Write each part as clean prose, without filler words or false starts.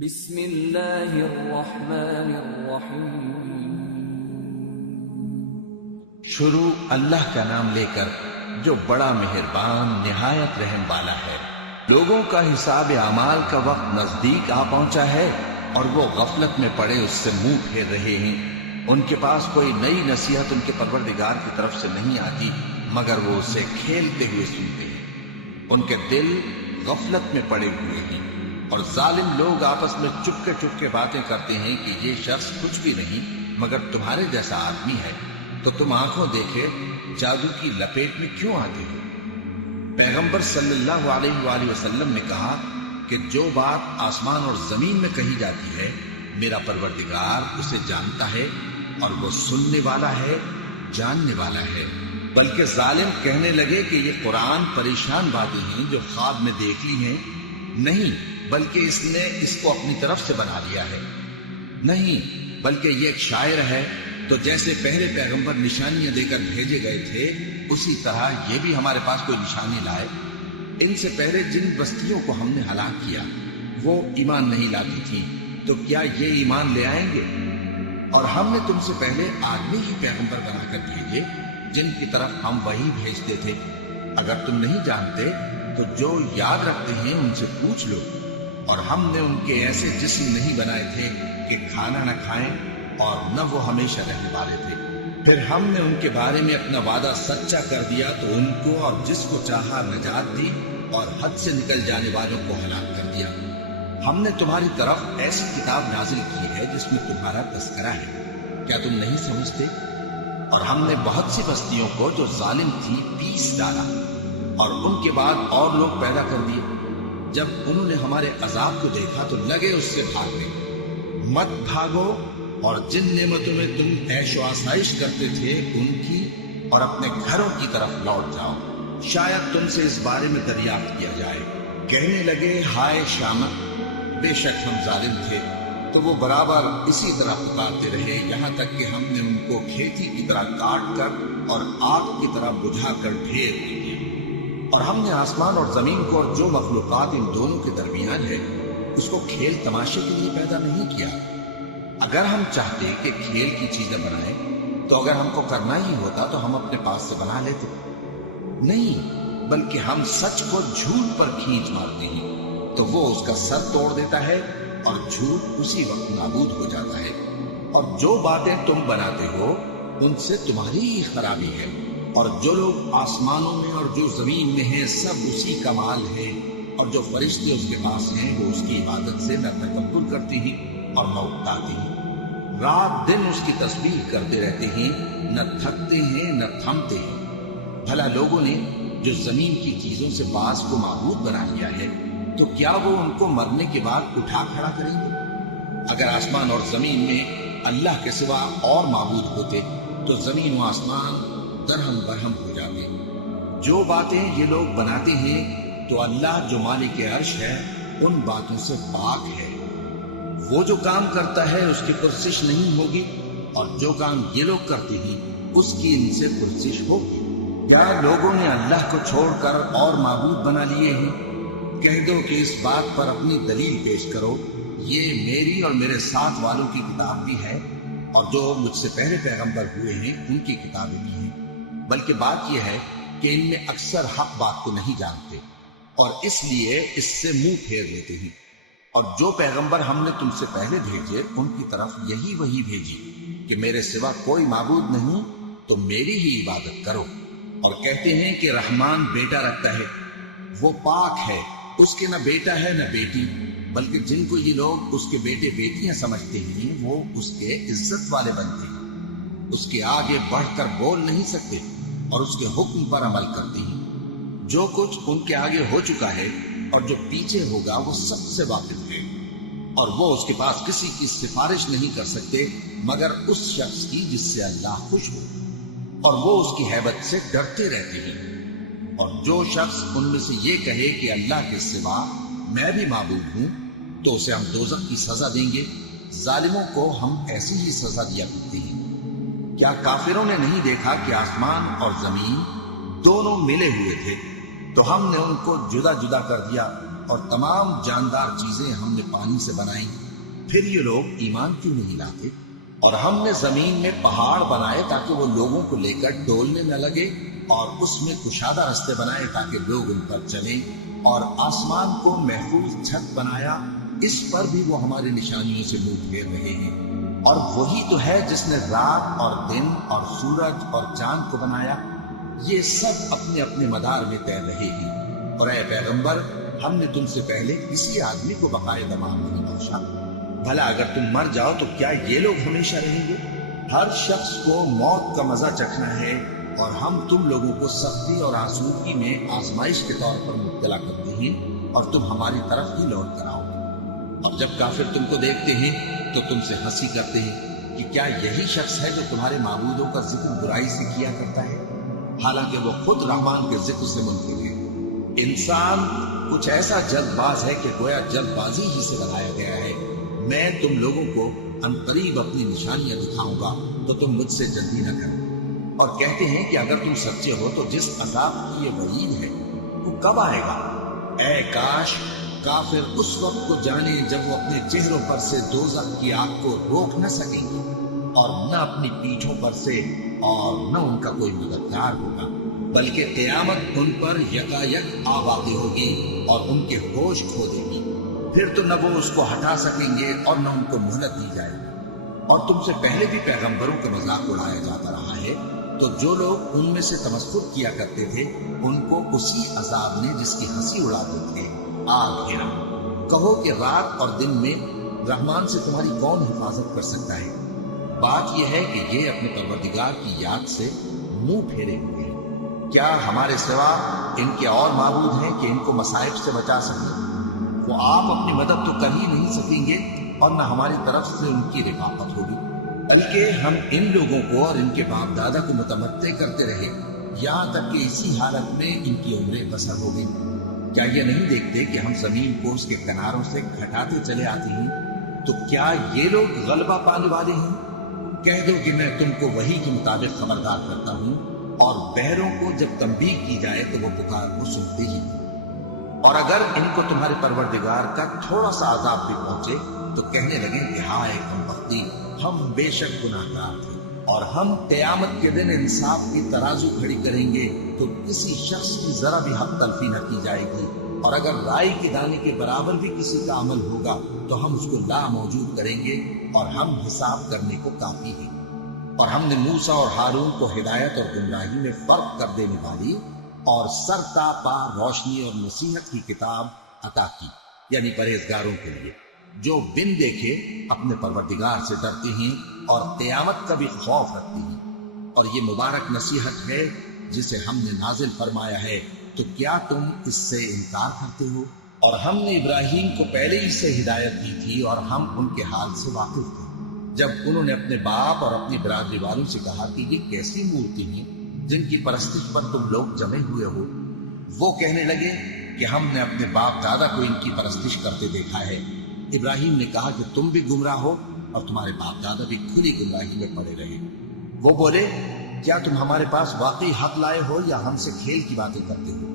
بسم اللہ الرحمن الرحیم۔ شروع اللہ کا نام لے کر جو بڑا مہربان نہایت رحم والا ہے۔ لوگوں کا حساب اعمال کا وقت نزدیک آ پہنچا ہے اور وہ غفلت میں پڑے اس سے منہ پھیر رہے ہیں۔ ان کے پاس کوئی نئی نصیحت ان کے پروردگار کی طرف سے نہیں آتی مگر وہ اسے کھیلتے ہوئے سنتے ہیں۔ ان کے دل غفلت میں پڑے ہوئے ہیں اور ظالم لوگ آپس میں چپکے باتیں کرتے ہیں کہ یہ شخص کچھ بھی نہیں مگر تمہارے جیسا آدمی ہے، تو تم آنکھوں دیکھے جادو کی لپیٹ میں کیوں آتے ہو؟ پیغمبر صلی اللہ علیہ وآلہ وسلم نے کہا کہ جو بات آسمان اور زمین میں کہی جاتی ہے میرا پروردگار اسے جانتا ہے اور وہ سننے والا ہے، جاننے والا ہے۔ بلکہ ظالم کہنے لگے کہ یہ قرآن پریشان باتیں ہیں جو خواب میں دیکھ لی ہیں۔ نہیں، بلکہ اس نے اس کو اپنی طرف سے بنا لیا ہے۔ نہیں، بلکہ یہ ایک شاعر ہے۔ تو جیسے پہلے پیغمبر نشانیاں دے کر بھیجے گئے تھے اسی طرح یہ بھی ہمارے پاس کوئی نشانی لائے۔ ان سے پہلے جن بستیوں کو ہم نے ہلاک کیا وہ ایمان نہیں لاتی تھی، تو کیا یہ ایمان لے آئیں گے؟ اور ہم نے تم سے پہلے آدمی ہی پیغمبر بنا کر بھیجے جن کی طرف ہم وہی بھیجتے تھے۔ اگر تم نہیں جانتے تو جو یاد رکھتے ہیں ان سے پوچھ لو۔ اور ہم نے ان کے ایسے جسم نہیں بنائے تھے کہ کھانا نہ کھائیں اور نہ وہ ہمیشہ رہنے والے تھے۔ پھر ہم نے ان کے بارے میں اپنا وعدہ سچا کر دیا تو ان کو اور جس کو چاہا نجات دی اور حد سے نکل جانے والوں کو ہلاک کر دیا۔ ہم نے تمہاری طرف ایسی کتاب نازل کی ہے جس میں تمہارا تذکرہ ہے، کیا تم نہیں سمجھتے؟ اور ہم نے بہت سی بستیوں کو جو ظالم تھی پیس ڈالا اور ان کے بعد اور لوگ پیدا کر دیے۔ جب انہوں نے ہمارے عذاب کو دیکھا تو لگے اس سے بھاگنے۔ مت بھاگو اور جن نعمتوں میں تم عیش و آسائش کرتے تھے ان کی اور اپنے گھروں کی طرف لوٹ جاؤ، شاید تم سے اس بارے میں دریافت کیا جائے۔ کہنے لگے ہائے شامت، بے شک ہم ظالم تھے۔ تو وہ برابر اسی طرح پکارتے رہے یہاں تک کہ ہم نے ان کو کھیتی کی طرح کاٹ کر اور آگ کی طرح بجھا کر ڈھیر کر دیا۔ اور ہم نے آسمان اور زمین کو اور جو مخلوقات ان دونوں کے درمیان ہے اس کو کھیل تماشے کے لیے پیدا نہیں کیا۔ اگر ہم چاہتے کہ کھیل کی چیزیں بنائیں تو اگر ہم کو کرنا ہی ہوتا تو ہم اپنے پاس سے بنا لیتے۔ نہیں، بلکہ ہم سچ کو جھوٹ پر کھینچ مارتے ہیں تو وہ اس کا سر توڑ دیتا ہے اور جھوٹ اسی وقت نابود ہو جاتا ہے۔ اور جو باتیں تم بناتے ہو ان سے تمہاری ہی خرابی ہے۔ اور جو لوگ آسمانوں میں اور جو زمین میں ہیں سب اسی کا مال ہے، اور جو فرشتے اس کے پاس ہیں وہ اس کی عبادت سے نہ تکبر کرتے ہیں اور نہ اکتاتے ہیں۔ رات دن اس کی تسبیح کرتے رہتے ہیں، نہ تھکتے ہیں نہ تھمتے ہیں۔ بھلا لوگوں نے جو زمین کی چیزوں سے بعض کو معبود بنا لیا ہے تو کیا وہ ان کو مرنے کے بعد اٹھا کھڑا کریں گے؟ اگر آسمان اور زمین میں اللہ کے سوا اور معبود ہوتے تو زمین و آسمان درہم برہم ہو جاتے۔ جو باتیں یہ لوگ بناتے ہیں تو اللہ جو مالک عرش ہے ان باتوں سے پاک ہے۔ وہ جو کام کرتا ہے اس کی پرسش نہیں ہوگی، اور جو کام یہ لوگ کرتے ہیں اس کی ان سے پرسش ہوگی۔ کیا لوگوں نے اللہ کو چھوڑ کر اور معبود بنا لیے ہیں؟ کہہ دو کہ اس بات پر اپنی دلیل پیش کرو۔ یہ میری اور میرے ساتھ والوں کی کتاب بھی ہے اور جو مجھ سے پہلے پیغمبر ہوئے ہیں ان کی کتابیں بھی ہیں۔ بلکہ بات یہ ہے کہ ان میں اکثر حق بات کو نہیں جانتے اور اس لیے اس سے منہ پھیر لیتے ہیں۔ اور جو پیغمبر ہم نے تم سے پہلے بھیجے ان کی طرف یہی وحی بھیجی کہ میرے سوا کوئی معبود نہیں تو میری ہی عبادت کرو۔ اور کہتے ہیں کہ رحمان بیٹا رکھتا ہے، وہ پاک ہے، اس کے نہ بیٹا ہے نہ بیٹی، بلکہ جن کو یہ لوگ اس کے بیٹے بیٹیاں سمجھتے ہیں وہ اس کے عزت والے بنتے ہیں۔ اس کے آگے بڑھ کر بول نہیں سکتے اور اس کے حکم پر عمل کرتے ہیں۔ جو کچھ ان کے آگے ہو چکا ہے اور جو پیچھے ہوگا وہ سب سے واقف ہے، اور وہ اس کے پاس کسی کی سفارش نہیں کر سکتے مگر اس شخص کی جس سے اللہ خوش ہو، اور وہ اس کی ہیبت سے ڈرتے رہتے ہیں۔ اور جو شخص ان میں سے یہ کہے کہ اللہ کے سوا میں بھی معبود ہوں تو اسے ہم دوزخ کی سزا دیں گے۔ ظالموں کو ہم ایسی ہی سزا دیا کرتے ہیں۔ کیا کافروں نے نہیں دیکھا کہ آسمان اور زمین دونوں ملے ہوئے تھے تو ہم نے ان کو جدا جدا کر دیا اور تمام جاندار چیزیں ہم نے پانی سے بنائی، پھر یہ لوگ ایمان کیوں نہیں لاتے؟ اور ہم نے زمین میں پہاڑ بنائے تاکہ وہ لوگوں کو لے کر ڈولنے نہ لگے، اور اس میں کشادہ رستے بنائے تاکہ لوگ ان پر چلیں، اور آسمان کو محفوظ چھت بنایا، اس پر بھی وہ ہماری نشانیوں سے منہ پھیر رہے ہیں۔ اور وہی تو ہے جس نے رات اور دن اور سورج اور چاند کو بنایا، یہ سب اپنے اپنے مدار میں تیر رہے ہیں۔ اور اے پیغمبر، ہم نے تم سے پہلے کسی آدمی کو بقائے تمام نہیں بخشا، بھلا اگر تم مر جاؤ تو کیا یہ لوگ ہمیشہ رہیں گے؟ ہر شخص کو موت کا مزہ چکھنا ہے، اور ہم تم لوگوں کو سختی اور آسودگی میں آزمائش کے طور پر مبتلا کرتے ہیں، اور تم ہماری طرف ہی لوٹ کر آؤ گے۔ اور جب کافر تم کو دیکھتے ہیں تو تم سے ہنسی کرتے ہیں کہ کیا یہی شخص ہے جو تمہارے معبودوں کا ذکر برائی سے کیا کرتا ہے، حالانکہ وہ خود رحمان کے ذکر سے منکر ہے۔ انسان کچھ ایسا جلد باز ہے کہ گویا جلد بازی ہی سے بنایا گیا ہے۔ میں تم لوگوں کو عنقریب اپنی نشانیاں دکھاؤں گا تو تم مجھ سے جلدی نہ کرو۔ اور کہتے ہیں کہ اگر تم سچے ہو تو جس عذاب کی یہ وعید ہے وہ کب آئے گا؟ اے کاش کافر اس وقت کو جانے جب وہ اپنے چہروں پر سے دوزخ کی آگ کو روک نہ سکیں گے، اور نہ اپنی پیٹھوں پر سے، اور نہ ان کا کوئی مددگار ہوگا، بلکہ قیامت ان پر یکایک آ واقع ہوگی اور ان کے ہوش کھو دے گی۔ پھر تو نہ وہ اس کو ہٹا سکیں گے اور نہ ان کو مہلت دی جائے گی۔ اور تم سے پہلے بھی پیغمبروں کا مذاق اڑایا جاتا رہا ہے، تو جو لوگ ان میں سے تمسخر کیا کرتے تھے ان کو اسی عذاب نے جس کی ہنسی اڑاتے تھے آ گھیرا۔ کہو کہ رات اور دن میں رحمان سے تمہاری کون حفاظت کر سکتا ہے؟ بات یہ ہے کہ یہ اپنے پروردگار کی یاد سے منہ پھیرے ہوئے ہیں۔ کیا ہمارے سوا ان کے اور معبود ہیں کہ ان کو مصائب سے بچا سکیں؟ وہ آپ اپنی مدد تو کر ہی نہیں سکیں گے، اور نہ ہماری طرف سے ان کی رفاقت ہوگی، بلکہ ہم ان لوگوں کو اور ان کے باپ دادا کو متمتع کرتے رہے یہاں تک کہ اسی حالت میں ان کی عمریں بسر ہو گئی۔ کیا یہ نہیں دیکھتے کہ ہم زمین کو اس کے کناروں سے گھٹاتے چلے آتے ہیں؟ تو کیا یہ لوگ غلبہ پانے والے ہیں؟ کہہ دو کہ میں تم کو وحی کے مطابق خبردار کرتا ہوں، اور بہروں کو جب تنبیہ کی جائے تو وہ پکار کو سنتے ہی ہیں۔ اور اگر ان کو تمہارے پروردگار کا تھوڑا سا عذاب بھی پہنچے تو کہنے لگیں کہ ہائے کم بختی، ہم بے شک گناہگار تھے۔ اور ہم قیامت کے دن انصاف کی ترازو کھڑی کریں گے تو کسی شخص کی ذرا بھی حق تلفی نہ کی جائے گی، اور اگر رائی کے دانے کے برابر بھی کسی کا عمل ہوگا تو ہم اس کو لا موجود کریں گے، اور ہم حساب کرنے کو کافی ہیں۔ اور ہم نے موسیٰ اور ہارون کو ہدایت اور گمراہی میں فرق کر دینے والی اور سر تا پا روشنی اور نصیحت کی کتاب عطا کی، یعنی پرہیزگاروں کے لیے جو بن دیکھے اپنے پروردگار سے ڈرتے ہیں اور قیامت کا بھی خوف رکھتے ہیں۔ اور یہ مبارک نصیحت ہے جسے ہم نے نازل فرمایا ہے، تو کیا تم اس سے انکار کرتے ہو؟ اور ہم نے ابراہیم کو پہلے ہی سے ہدایت دی تھی، اور ہم ان کے حال سے واقف تھے جب انہوں نے اپنے باپ اور اپنی برادری والوں سے کہا کہ یہ کیسی مورتی ہیں جن کی پرستش پر تم لوگ جمے ہوئے ہو؟ وہ کہنے لگے کہ ہم نے اپنے باپ دادا کو ان کی پرستش کرتے دیکھا ہے۔ ابراہیم نے کہا کہ تم بھی گمراہ ہو اور تمہارے باپ دادا بھی کھلی گمراہی میں پڑے رہے۔ وہ بولے کیا تم ہمارے پاس واقعی حق لائے ہو یا ہم سے کھیل کی باتیں کرتے ہو؟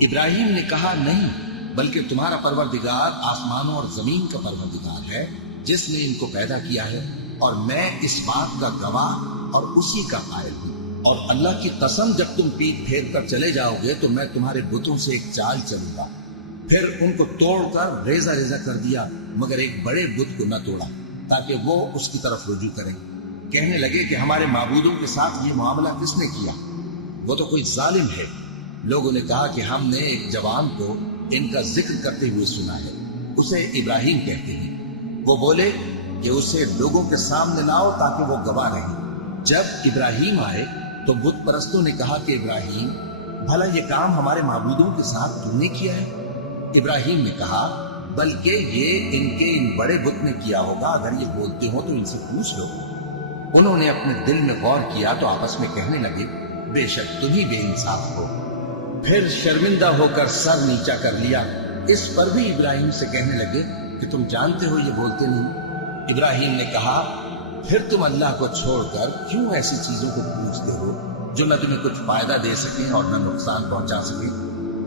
ابراہیم نے کہا نہیں، بلکہ تمہارا پروردگار آسمانوں اور زمین کا پروردگار ہے جس نے ان کو پیدا کیا ہے، اور میں اس بات کا گواہ اور اسی کا قائل ہوں۔ اور اللہ کی قسم جب تم پیٹ پھیر کر چلے جاؤ گے تو میں تمہارے بتوں سے ایک چال چلوں گا۔ پھر ان کو توڑ کر ریزہ ریزہ کر دیا، مگر ایک بڑے بت کو نہ توڑا تاکہ وہ اس کی طرف رجوع کریں۔ کہنے لگے کہ ہمارے معبودوں کے ساتھ یہ معاملہ کس نے کیا؟ وہ تو کوئی ظالم ہے۔ لوگوں نے کہا کہ ہم نے ایک جوان کو ان کا ذکر کرتے ہوئے سنا ہے، اسے ابراہیم کہتے ہیں۔ وہ بولے کہ اسے لوگوں کے سامنے لاؤ تاکہ وہ گواہ رہے۔ جب ابراہیم آئے تو بت پرستوں نے کہا کہ ابراہیم، بھلا یہ کام ہمارے معبودوں کے ساتھ تو نے کیا ہے؟ ابراہیم نے کہا بلکہ یہ ان کے ان بڑے بت نے کیا ہوگا، اگر یہ بولتے ہو تو ان سے پوچھ لو۔ انہوں نے اپنے دل میں غور کیا تو آپس میں کہنے لگے بے شک تم ہی بے انصاف ہو۔ پھر شرمندہ ہو کر سر نیچا کر لیا۔ اس پر بھی ابراہیم سے کہنے لگے کہ تم جانتے ہو یہ بولتے نہیں۔ ابراہیم نے کہا پھر تم اللہ کو چھوڑ کر کیوں ایسی چیزوں کو پوچھتے ہو جو نہ تمہیں کچھ فائدہ دے سکیں اور نہ نقصان پہنچا سکیں؟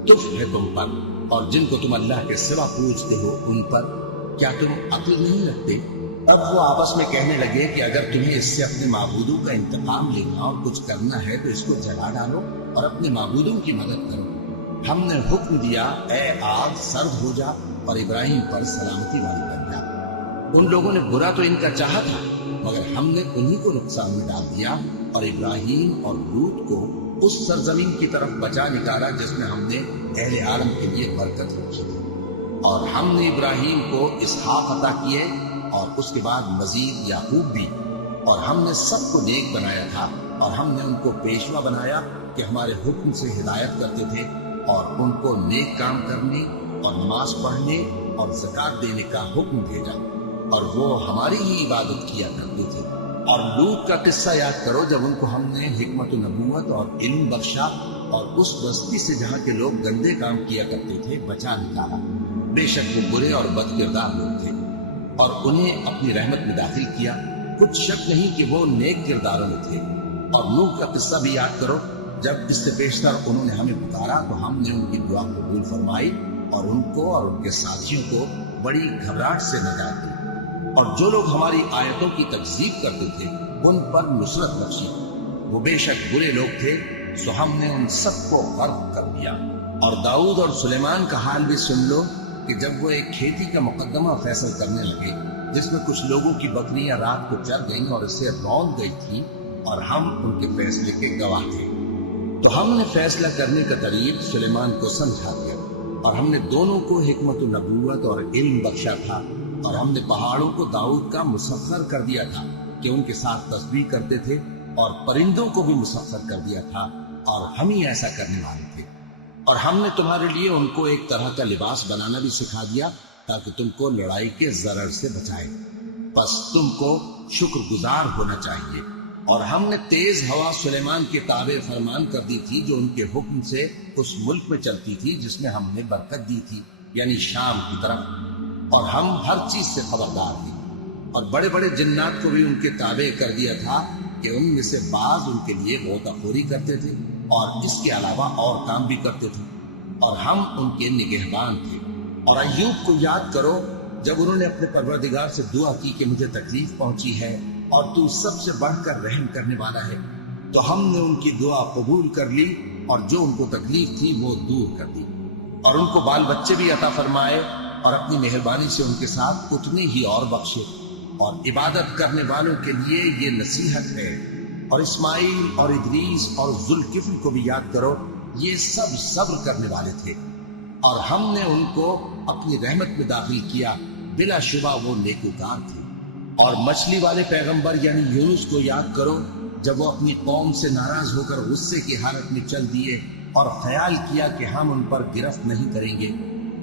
تف ہے تم پر اور جن کو تم اللہ کے سوا پوجتے ہو ان پر کیا تم عقل نہیں رکھتے؟ اب وہ آپس میں کہنے لگے کہ اگر تمہیں اس سے اپنے معبودوں کا انتقام لینا اور کچھ کرنا ہے تو اس کو جلا ڈالو اور اپنے معبودوں کی مدد کرو۔ ہم نے حکم دیا اے آگ سرد ہو جا اور ابراہیم پر سلامتی والی بن جا۔ ان لوگوں نے برا تو ان کا چاہا تھا مگر ہم نے انہی کو نقصان میں ڈال دیا اور ابراہیم اور لوط کو اس سرزمین کی طرف بچا نکالا جس میں ہم نے اہل عالم کے لیے برکت رکھی تھی۔ اور ہم نے ابراہیم کو اسحاق عطا کیے اور اس کے بعد مزید یعقوب بھی، اور ہم نے سب کو نیک بنایا تھا اور ہم نے ان کو پیشوا بنایا کہ ہمارے حکم سے ہدایت کرتے تھے اور ان کو نیک کام کرنے اور نماز پڑھنے اور زکات دینے کا حکم بھیجا اور وہ ہماری ہی عبادت کیا کرتے تھے۔ اور لوط کا قصہ یاد کرو جب ان کو ہم نے حکمت و نبوت اور علم بخشا اور اس بستی سے جہاں کے لوگ گندے کام کیا کرتے تھے بچا نکالا۔ بے شک وہ برے اور بد کردار لوگ تھے اور انہیں اپنی رحمت میں داخل کیا، کچھ شک نہیں کہ وہ نیک کرداروں میں تھے۔ اور نوح کا قصہ بھی یاد کرو جب اس سے پیشتر انہوں نے ہمیں پکارا تو ہم نے ان کی دعا قبول فرمائی اور ان کو اور ان کے ساتھیوں کو بڑی گھبراہٹ سے نجات دی۔ اور جو لوگ ہماری آیتوں کی تکذیب کرتے تھے ان پر نصرت بخشی، وہ بے شک برے لوگ تھے سو ہم نے ان سب کو غرق کر دیا۔ اور داؤد اور سلیمان کا حال بھی سن لو کہ جب وہ ایک کھیتی کا مقدمہ فیصل کرنے لگے جس میں کچھ لوگوں کی بکریاں رات کو چر گئیں اور اسے روند گئی تھی اور ہم ان کے فیصلے کے گواہ تھے، تو ہم نے فیصلہ کرنے کا طریق سلیمان کو سمجھا دیا اور ہم نے دونوں کو حکمت و نبوت اور علم بخشا تھا۔ اور ہم نے پہاڑوں کو داؤد کا مسخر کر دیا تھا کہ ان کے ساتھ تسبیح کرتے تھے، اور پرندوں کو بھی مسخر کر دیا تھا اور ہم ہی ایسا کرنے والے تھے۔ اور ہم نے تمہارے لیے ان کو ایک طرح کا لباس بنانا بھی سکھا دیا تاکہ تم کو لڑائی کے ضرر سے بچائے، پس تم کو شکر گزار ہونا چاہیے۔ اور ہم نے تیز ہوا سلیمان کے تابع فرمان کر دی تھی جو ان کے حکم سے اس ملک میں چلتی تھی جس میں ہم نے برکت دی تھی، یعنی شام کی طرف، اور ہم ہر چیز سے خبردار تھے۔ اور بڑے بڑے جنات کو بھی ان کے تابع کر دیا تھا کہ ان میں سے بعض ان کے لیے غوطہ خوری کرتے تھے اور اس کے علاوہ اور کام بھی کرتے تھے، اور ہم ان کے نگہبان تھے۔ اور ایوب کو یاد کرو جب انہوں نے اپنے پروردگار سے دعا کی کہ مجھے تکلیف پہنچی ہے اور تو سب سے بڑھ کر رحم کرنے والا ہے، تو ہم نے ان کی دعا قبول کر لی اور جو ان کو تکلیف تھی وہ دور کر دی، اور ان کو بال بچے بھی عطا فرمائے اور اپنی مہربانی سے ان کے ساتھ اتنے ہی اور بخشے۔ اور عبادت کرنے والوں کے لیے یہ نصیحت ہے۔ اور اسماعیل اور ادریس اور ذوالکفل کو بھی یاد کرو، یہ سب صبر کرنے والے تھے اور ہم نے ان کو اپنی رحمت میں داخل کیا، بلا شبہ وہ نیکوکار تھے۔ اور مچھلی والے پیغمبر یعنی یونس کو یاد کرو جب وہ اپنی قوم سے ناراض ہو کر غصے کی حالت میں چل دیے اور خیال کیا کہ ہم ان پر گرفت نہیں کریں گے،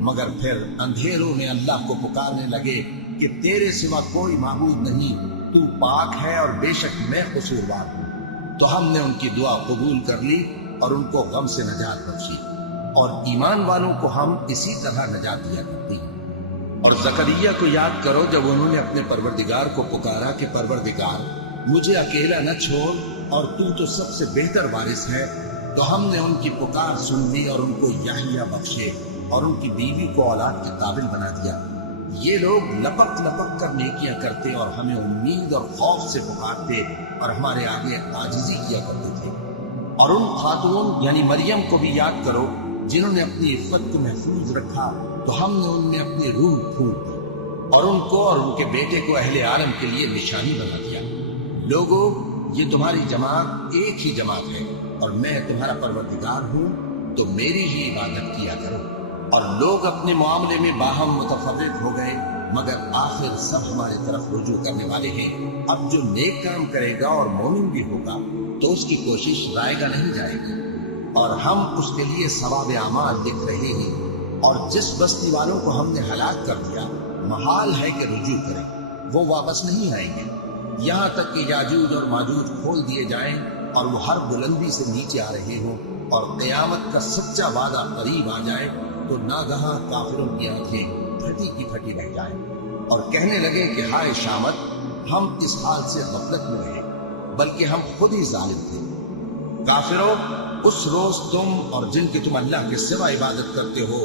مگر پھر اندھیروں میں اللہ کو پکارنے لگے کہ تیرے سوا کوئی معبود نہیں، تو پاک ہے اور بے شک میں قصوروار ہوں۔ تو ہم نے ان کی دعا قبول کر لی اور ان کو غم سے نجات بخشی، اور ایمان والوں کو ہم اسی طرح نجات دیا کرتی ہیں۔ اور زکریا کو یاد کرو جب انہوں نے اپنے پروردگار کو پکارا کہ پروردگار مجھے اکیلا نہ چھوڑ اور تو سب سے بہتر وارث ہے، تو ہم نے ان کی پکار سن لی اور ان کو یحییٰ بخشے اور ان کی بیوی کو اولاد کے قابل بنا دیا۔ یہ لوگ لپک لپک کر نیکیاں کرتے اور ہمیں امید اور خوف سے پکارتے اور ہمارے آگے عاجزی کیا کرتے تھے۔ اور ان خاتون یعنی مریم کو بھی یاد کرو جنہوں نے اپنی عفت کو محفوظ رکھا، تو ہم نے ان میں اپنی روح پھونک دی اور ان کو اور ان کے بیٹے کو اہل عالم کے لیے نشانی بنا دیا۔ لوگو، یہ تمہاری جماعت ایک ہی جماعت ہے اور میں تمہارا پروردگار ہوں، تو میری ہی عبادت کیا کرو۔ اور لوگ اپنے معاملے میں باہم متفرق ہو گئے، مگر آخر سب ہماری طرف رجوع کرنے والے ہیں۔ اب جو نیک کام کرے گا اور مومن بھی ہوگا تو اس کی کوشش رائے گا نہیں جائے گی، اور ہم اس کے لیے ثواب اعمال لکھ رہے ہیں۔ اور جس بستی والوں کو ہم نے ہلاک کر دیا محال ہے کہ رجوع کریں، وہ واپس نہیں آئیں گے، یہاں تک کہ یاجوج اور ماجوج کھول دیے جائیں اور وہ ہر بلندی سے نیچے آ رہے ہوں، اور قیامت کا سچا وعدہ قریب آ جائے تو ناگہاں کافروں کی آنکھیں پھٹی کی پھٹی رہ جائیں اور کہنے لگے کہ ہائے شامت، ہم اس حال سے غفلت میں رہے، بلکہ ہم خود ہی ظالم تھے۔ کافروں، اس روز تم اور جن کی تم اللہ کے سوا عبادت کرتے ہو